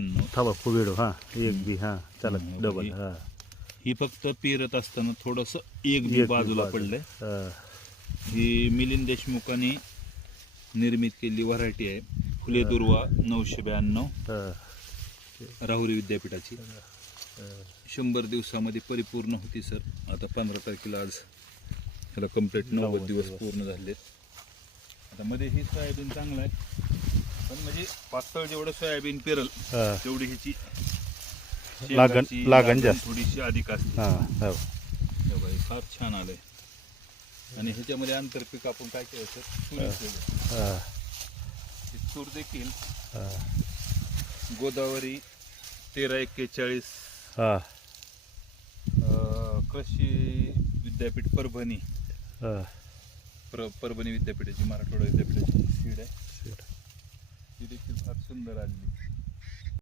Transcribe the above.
92. थांबा व्हिडिओ हां एक बी हां चला डबल ही- हां ही फक्त पेरत असताना थोडंसं एक बी बाजूला पडलंय. ही मिलिंद देशमुखांनी निर्मित केलेली व्हरायटी आहे. फुले दुर्वा 992 राहुरी विद्यापीठाची. 100 दिवसामध्ये परिपूर्ण होती सर. आता 15 तारखेला आज ह्याला कंप्लीट 90 दिवस पूर्ण झालेत. आता मध्ये ही सोयाबीन चांगलं आहे, पण म्हणजे पातळ जेवढं सोयाबीन पेरल तेवढी ह्याची लागण जास्त थोडीशी अधिक असते. हां हो हे बघा, हे फार छान आलंय. आणि ह्याच्यामध्ये आंतरपीक आपण काय केलं सर, तूर देखील गोदावरी 1341 कृषी विद्यापीठ परभणी, परभणी विद्यापीठाची, मराठवाडा विद्यापीठाची सीड आहे. ती देखील फार सुंदर आलेली.